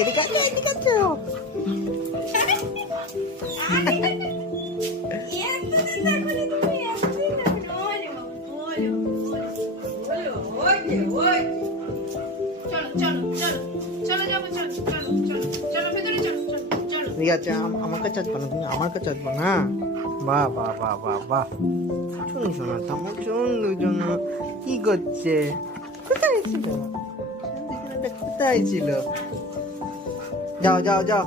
এদিকে আসো। ঠিক আছে, আমার কাছে আসবো না, তুমি আমার কাছে আসবো না। বাহ বাহ বাহ বাহ বাহ, শোনো শোনো, আমার দুজন কি করছে? কোথায় ছিল? কোথায় ছিল? যাও যাও যাও।